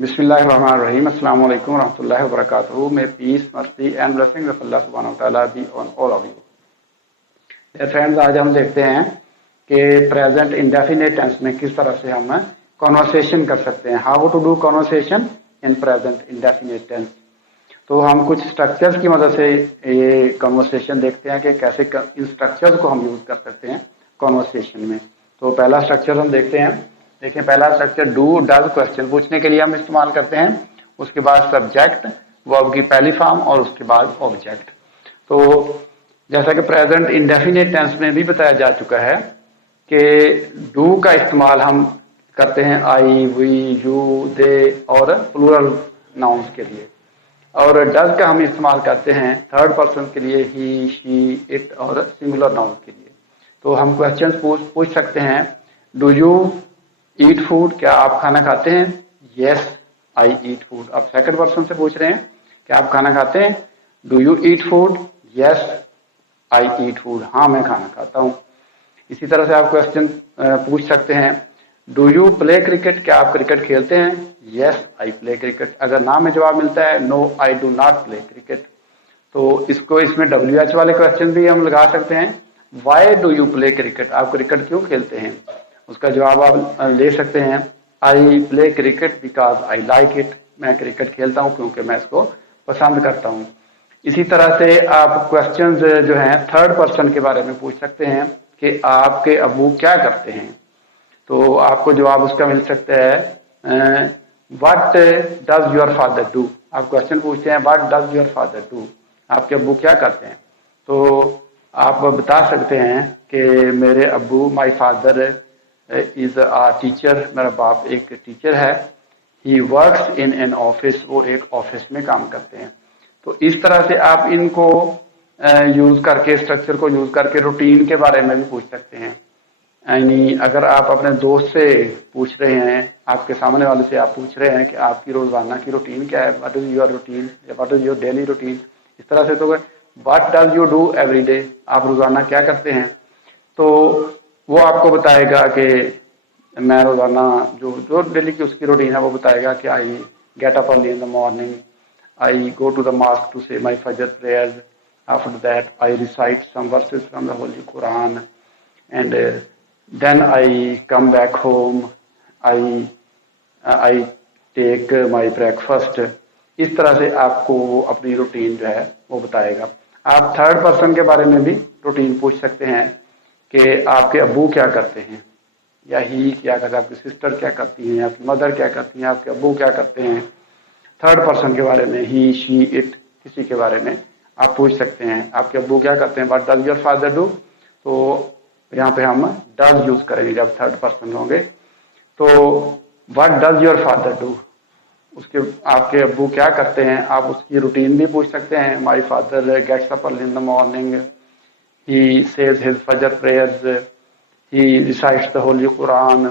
बिस्मिल्लाहिर्रहमानिर्रहीम अस्सलाम वालेकुम रहमतुल्लाहि व बरकातुहू। May peace mercy and blessing of Allah सुब्हानहू व तआला be on all of you. Dear friends, आज हम देखते हैं कि प्रेजेंट इंडेफिनिट टेंस में किस तरह से हम कॉन्वर्सेशन कर सकते हैं। How to do conversation in present indefinite tense. तो हम कुछ स्ट्रक्चर्स की मदद से ये कॉन्वर्सेशन देखते हैं कि कैसे इन स्ट्रक्चर्स को हम यूज कर सकते हैं कॉन्वर्सेशन में। तो पहला स्ट्रक्चर हम देखते हैं। देखिए, पहला स्ट्रक्चर डू डज क्वेश्चन पूछने के लिए हम इस्तेमाल करते हैं। उसके बाद सब्जेक्ट, वर्ब की पहली फॉर्म, और उसके बाद ऑब्जेक्ट। तो जैसा कि प्रेजेंट इंडेफिनिट टेंस में भी बताया जा चुका है कि डू का इस्तेमाल हम करते हैं आई, वी, यू, दे और प्लूरल नाउन्स के लिए, और डज का हम इस्तेमाल करते हैं थर्ड पर्सन के लिए ही, शी, इट और सिंगुलर नाउन के लिए। तो हम क्वेश्चंस पूछ सकते हैं। डू यू ईट फूड, क्या आप खाना खाते हैं? यस आई ईट फूड। आप सेकंड पर्सन से पूछ रहे हैं क्या आप खाना खाते हैं? Do you eat food? Yes I eat food. हाँ, मैं खाना खाता हूँ। इसी तरह से आप क्वेश्चन पूछ सकते हैं। डू यू प्ले क्रिकेट, क्या आप क्रिकेट खेलते हैं? Yes I play cricket. अगर ना में जवाब मिलता है no I do not play cricket, तो इसमें WH वाले क्वेश्चन भी हम लगा सकते हैं। Why do you play cricket, आप क्रिकेट क्यों खेलते हैं? उसका जवाब आप ले सकते हैं आई play cricket because I like it. मैं क्रिकेट खेलता हूँ क्योंकि मैं इसको पसंद करता हूँ। इसी तरह से आप क्वेश्चंस जो हैं थर्ड पर्सन के बारे में पूछ सकते हैं कि आपके अब्बू क्या करते हैं। तो आपको जवाब उसका मिल सकता है what does your father do. आप क्वेश्चन पूछते हैं what does your father do, आपके अब्बू क्या करते हैं। तो आप बता सकते हैं कि मेरे अब्बू, my father is a teacher, मेरा बाप एक टीचर है। He works in an office, वो एक ऑफिस में काम करते हैं। तो इस तरह से आप इनको यूज करके, स्ट्रक्चर को यूज करके रूटीन के बारे में भी पूछ सकते हैं। यानी अगर आप अपने दोस्त से पूछ रहे हैं, आपके सामने वाले से आप पूछ रहे हैं कि आपकी रोजाना की रूटीन क्या है, व्हाट इज योर रूटीन या what is your daily routine, इस तरह से। तो what does you do every day, आप रोजाना क्या करते हैं? तो वो आपको बताएगा कि मैं रोजाना जो जो डेली की उसकी रूटीन है वो बताएगा कि I get up early in the morning, I go to the mosque to say my fajr prayers, after that I recite some verses from the holy Quran, and then I come back home, I take my breakfast. इस तरह से आपको अपनी routine जो है वो बताएगा। आप थर्ड पर्सन के बारे में भी रूटीन पूछ सकते हैं कि आपके अब्बू क्या करते हैं, या ही क्या करते हैं, आपकी सिस्टर क्या करती हैं, आपकी मदर क्या करती हैं, आपके अब्बू क्या करते हैं। थर्ड पर्सन के बारे में ही, शी, इट, किसी के बारे में आप पूछ सकते हैं आपके अब्बू क्या करते हैं। What does your father do, तो यहाँ पे हम डज यूज करेंगे जब थर्ड पर्सन होंगे। तो what does your father do, उसके आपके अब्बू क्या करते हैं, आप उसकी रूटीन भी पूछ सकते हैं। My father gets up early in the morning, he says his फजर prayers, he recites the holy Quran,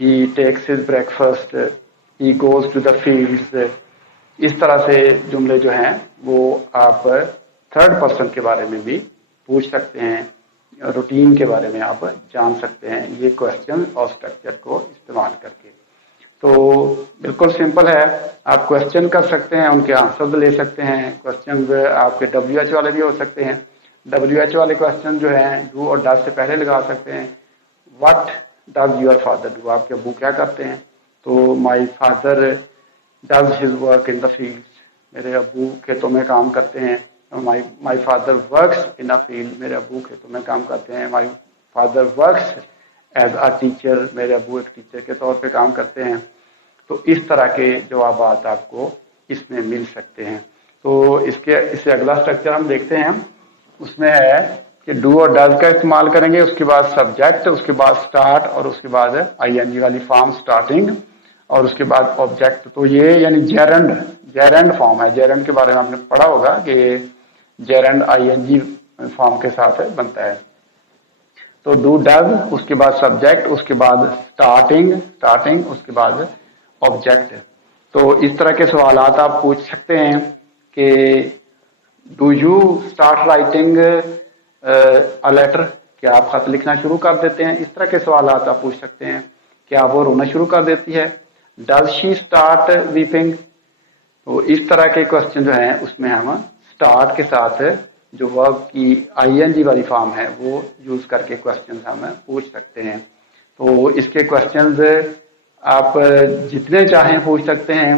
he takes his breakfast, he goes to the fields. इस तरह से जुमले जो हैं वो आप थर्ड पर्सन के बारे में भी पूछ सकते हैं, रूटीन के बारे में आप जान सकते हैं ये क्वेश्चन और स्ट्रक्चर को इस्तेमाल करके। तो बिल्कुल सिंपल है। आप क्वेश्चन कर सकते हैं, उनके आंसर्स ले सकते हैं। क्वेश्चन आपके WH वाले भी हो सकते हैं। WH वाले क्वेश्चन जो हैं डू और डज से पहले लगा सकते हैं। What does your father do, आपके अब्बू क्या करते हैं? तो my father does his work in the fields, मेरे अब्बू खेतों में काम करते हैं। My father works in a field, मेरे अब्बू खेतों में काम करते हैं। My father works as a teacher, मेरे अब्बू एक टीचर के तौर पे काम करते हैं। तो इस तरह के जवाब आपको इसमें मिल सकते हैं। तो इससे अगला स्ट्रक्चर हम देखते हैं। उसमें है कि डू और डज का इस्तेमाल करेंगे, उसके बाद सब्जेक्ट, उसके बाद स्टार्ट, और उसके बाद ING वाली फॉर्म स्टार्टिंग, और उसके बाद ऑब्जेक्ट। तो ये यानी जेरेंड फॉर्म है। जेरेंड के बारे में आपने पढ़ा होगा कि जेरेंड ING फॉर्म के साथ बनता है। तो डू डज, उसके बाद सब्जेक्ट, उसके बाद स्टार्टिंग, उसके बाद ऑब्जेक्ट। तो इस तरह के सवाल आप पूछ सकते हैं कि do you start writing a letter, क्या आप खत लिखना शुरू कर देते हैं? इस तरह के सवाल आप पूछ सकते हैं। क्या वो रोना शुरू कर देती है? Does she start weeping. तो इस तरह के क्वेश्चन जो हैं उसमें हम स्टार्ट के साथ जो वर्ब की आईएनजी वाली फॉर्म है वो यूज करके क्वेश्चन हम पूछ सकते हैं। तो इसके क्वेश्चंस आप जितने चाहें पूछ सकते हैं।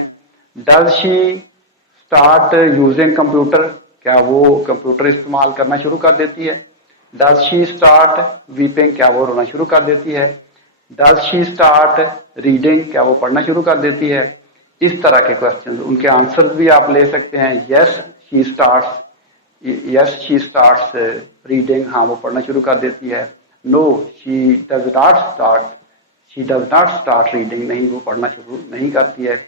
Does she start using computer, क्या वो कंप्यूटर इस्तेमाल करना शुरू कर देती है। डज शी स्टार्ट वीपिंग, क्या वो रोना शुरू कर देती है। डज शी स्टार्ट रीडिंग, क्या वो पढ़ना शुरू कर देती है। इस तरह के क्वेश्चन, उनके आंसर्स भी आप ले सकते हैं। Yes she starts, yes she starts reading, हाँ वो पढ़ना शुरू कर देती है। No she does not start, she does not start reading, नहीं वो पढ़ना शुरू नहीं करती है।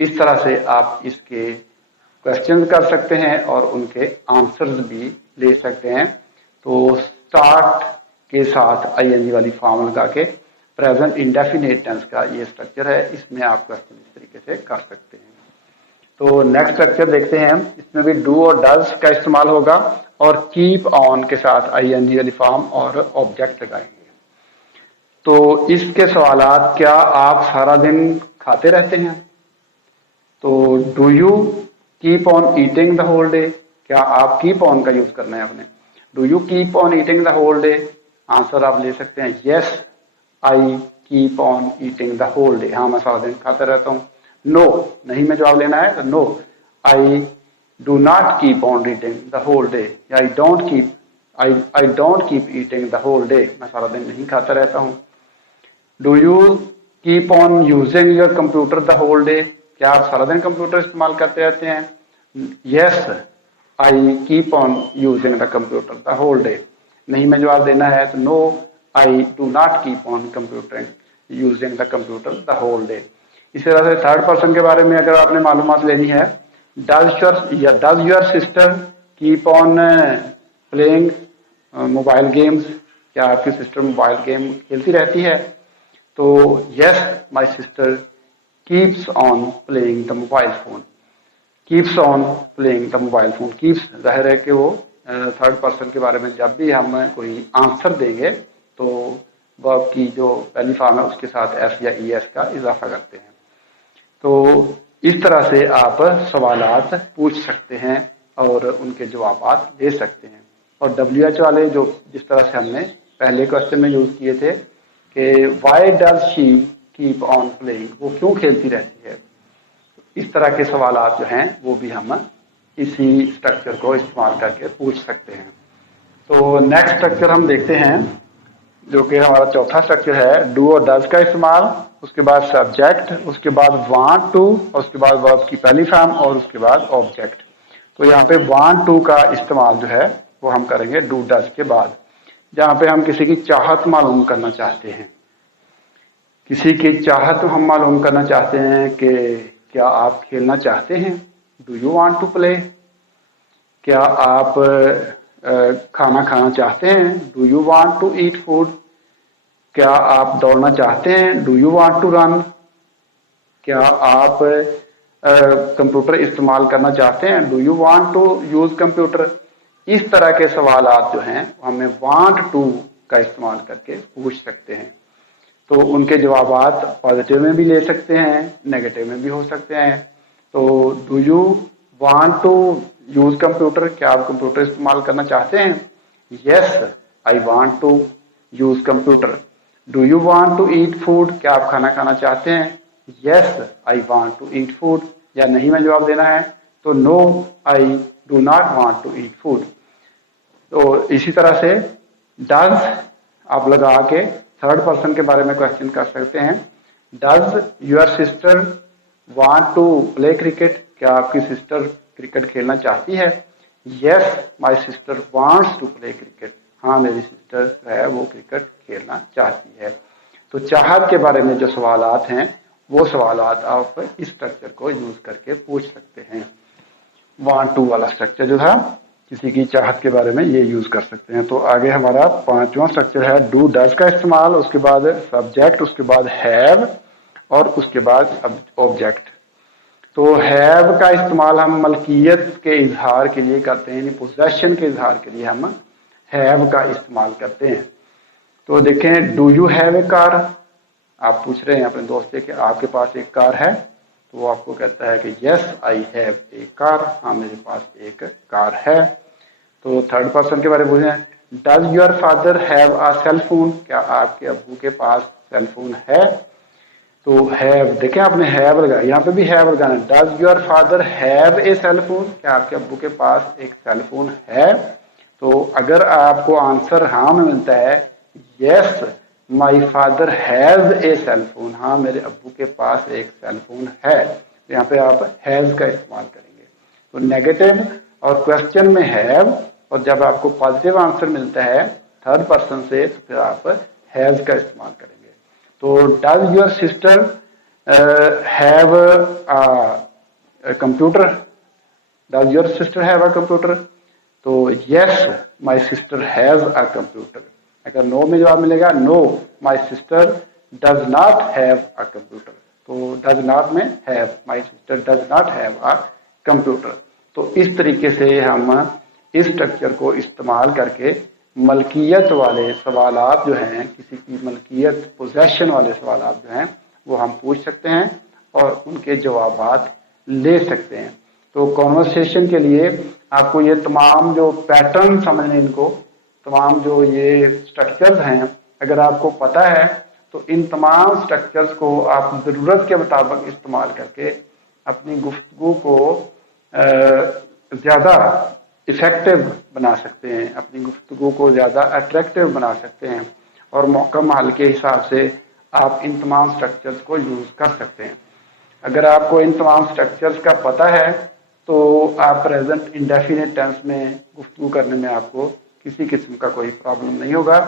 इस तरह से आप इसके क्वेश्चन कर सकते हैं और उनके आंसर्स भी ले सकते हैं। तो स्टार्ट के साथ आईएनजी वाली फॉर्म लगा के प्रेजेंट इंडेफिनिट टेंस का ये स्ट्रक्चर है, इसमें आप क्वेश्चन इस तरीके से कर सकते हैं। तो नेक्स्ट स्ट्रक्चर देखते हैं, इसमें भी डू और डज का इस्तेमाल होगा और कीप ऑन के साथ आईएनजी वाली फॉर्म और ऑब्जेक्ट लगाएंगे। तो इसके सवालात, क्या आप सारा दिन खाते रहते हैं। तो do you keep on eating the whole day, क्या आप कीप ऑन का यूज करना है आपने। Do you keep on eating the whole day, answer आप ले सकते हैं yes I keep on eating the whole day, हाँ मैं सारा दिन खाता रहता हूँ। नो नहीं में जवाब लेना है, तो no I do not keep on reading the whole day, I don't keep eating the whole day, मैं सारा दिन नहीं खाता रहता हूँ। Do you keep on using your computer the whole day, क्या आप सारा दिन कंप्यूटर इस्तेमाल करते रहते हैं। Yes I keep on using the computer the whole day, नहीं में जवाब देना है, तो no I do not keep on computer using the computer the whole day. इसी तरह से थर्ड पर्सन के बारे में अगर आपने मालूमात लेनी है, does your sister keep on playing mobile games, क्या आपकी सिस्टर मोबाइल गेम खेलती रहती है। तो yes my sister keeps on playing the mobile phone, keeps on playing the mobile phone. Keeps जाहिर है कि वो थर्ड पर्सन के बारे में जब भी हम कोई आंसर देंगे तो वर्ब की जो पहली फॉर्म है उसके साथ एस या ई एस का इजाफा करते हैं। तो इस तरह से आप सवालात पूछ सकते हैं और उनके जवाबात दे सकते हैं। और WH वाले जो जिस तरह से हमने पहले क्वेश्चन में यूज किए थे कि why does she keep on playing, वो क्यों खेलती रहती है, इस तरह के सवालात जो हैं वो भी हम इसी स्ट्रक्चर को इस्तेमाल करके पूछ सकते हैं। तो नेक्स्ट स्ट्रक्चर हम देखते हैं जो कि हमारा चौथा स्ट्रक्चर है, डू और डज का इस्तेमाल, उसके बाद सब्जेक्ट, उसके बाद वांट टू, और उसके बाद वर्ब की पहली फॉर्म और उसके बाद ऑब्जेक्ट। तो यहाँ पे वांट टू का इस्तेमाल जो है वो हम करेंगे डू डज के बाद, जहाँ पे हम किसी की चाहत मालूम करना चाहते हैं। किसी की चाहत हम मालूम करना चाहते हैं कि क्या आप खेलना चाहते हैं, do you want to play. क्या आप खाना खाना चाहते हैं, do you want to eat food. क्या आप दौड़ना चाहते हैं, do you want to run. क्या आप कंप्यूटर इस्तेमाल करना चाहते हैं, do you want to use computer. इस तरह के सवालात जो हैं हमें वांट टू का इस्तेमाल करके पूछ सकते हैं। तो उनके जवाबात पॉजिटिव में भी ले सकते हैं, नेगेटिव में भी हो सकते हैं। तो do you want to use computer, क्या आप कंप्यूटर इस्तेमाल करना चाहते हैं। Yes I want to use computer. Do you want to eat food, क्या आप खाना खाना चाहते हैं। Yes I want to eat food, या नहीं में जवाब देना है, तो no I do not want to eat food. तो इसी तरह से डज आप लगा के थर्ड पर्सन के बारे में क्वेश्चन कर सकते हैं। Does your sister want to play cricket, क्या आपकी सिस्टर क्रिकेट खेलना चाहती है। Yes my sister wants to play cricket, हाँ मेरी सिस्टर जो है वो क्रिकेट खेलना चाहती है। तो चाहत के बारे में जो सवालात हैं वो सवालात आप इस स्ट्रक्चर को यूज करके पूछ सकते हैं। वांट टू वाला स्ट्रक्चर जो था किसी की चाहत के बारे में ये यूज कर सकते हैं। तो आगे हमारा पांचवा स्ट्रक्चर है डू डज का इस्तेमाल, उसके बाद सब्जेक्ट, उसके बाद हैव और उसके बाद ऑब्जेक्ट। तो हैव का इस्तेमाल हम मलकियत के इजहार के लिए करते हैं, यानी पोजेशन के इजहार के लिए हम हैव का इस्तेमाल करते हैं। तो देखें, do you have a car, आप पूछ रहे हैं अपने दोस्त से कि आपके पास एक कार है, तो वो आपको कहता है कि yes I have a car, हाँ मेरे पास एक कार है। तो थर्ड पर्सन के बारे में पूछे, does your father have a cell phone, क्या आपके अब्बू के पास सेल फोन है। तो हैव, देखें आपने हैव लगाया, यहाँ पे भी हैव लगाना है। Does your father have a cell phone, क्या आपके अब्बू के पास एक सेल फोन है। तो अगर आपको आंसर हाँ में मिलता है, yes my father has a cell phone, हाँ मेरे अब्बू के पास एक सेल फोन है, तो यहाँ पे आप हैज का इस्तेमाल करेंगे। तो नेगेटिव और क्वेश्चन में हैव, और जब आपको पॉजिटिव आंसर मिलता है थर्ड पर्सन से, तो फिर आप हैज का इस्तेमाल करेंगे। तो does your sister have a computer, does your sister have a computer. तो yes my sister has a computer. अगर नो में जवाब मिलेगा, no my sister does not have a computer. तो डज नॉट में have, my sister does not have a computer. तो इस तरीके से हम इस स्ट्रक्चर को इस्तेमाल करके मलकियत वाले सवालात जो हैं, किसी की मलकियत पोजेशन वाले सवालात जो हैं, वो हम पूछ सकते हैं और उनके जवाबात ले सकते हैं। तो कॉन्वर्सेशन के लिए आपको ये तमाम जो पैटर्न समझने, इनको तमाम जो ये स्ट्रक्चर्स हैं, अगर आपको पता है तो इन तमाम स्ट्रक्चर्स को आप ज़रूरत के मुताबिक इस्तेमाल करके अपनी गुफ्तगू को ज़्यादा इफ़ेक्टिव बना सकते हैं, अपनी गुफ्तगू को ज़्यादा अट्रैक्टिव बना सकते हैं, और मौका माल के हिसाब से आप इन तमाम स्ट्रक्चर्स को यूज़ कर सकते हैं। अगर आपको इन तमाम स्ट्रक्चर्स का पता है तो आप प्रेजेंट इंडेफिनिट टेंस में गुफ्तगू करने में आपको किसी किस्म का कोई प्रॉब्लम नहीं होगा।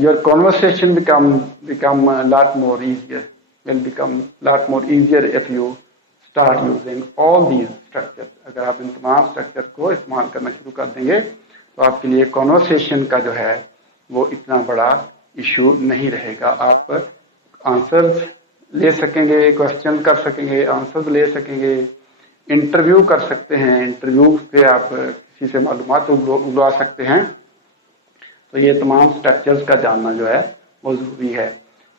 Your conversation become lot more easier, will become lot more easier if you start using all these structures। अगर आप इन तमाम स्ट्रक्चर को इस्तेमाल करना शुरू कर देंगे तो आपके लिए कॉन्वर्सेशन का जो है वो इतना बड़ा इशू नहीं रहेगा। आप आंसर्स ले सकेंगे, क्वेश्चन कर सकेंगे, आंसर्स ले सकेंगे, इंटरव्यू कर सकते हैं, इंटरव्यू से आप किसी से मालूमात उगलवा सकते हैं। तो ये तमाम स्ट्रक्चर्स का जानना जो है वो ज़रूरी है।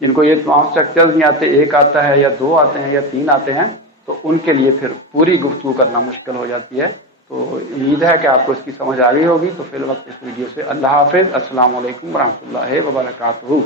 जिनको ये तमाम स्ट्रक्चर्स नहीं आते, एक आता है या दो आते हैं या तीन आते हैं, तो उनके लिए फिर पूरी गुफ्तगू करना मुश्किल हो जाती है। तो उम्मीद है कि आपको इसकी समझ आ गई होगी। तो फिर वक्त इस वीडियो से अल्लाह हाफिज़, अस्सलाम वालेकुम रहमतुल्लाहि व बरकातुहू।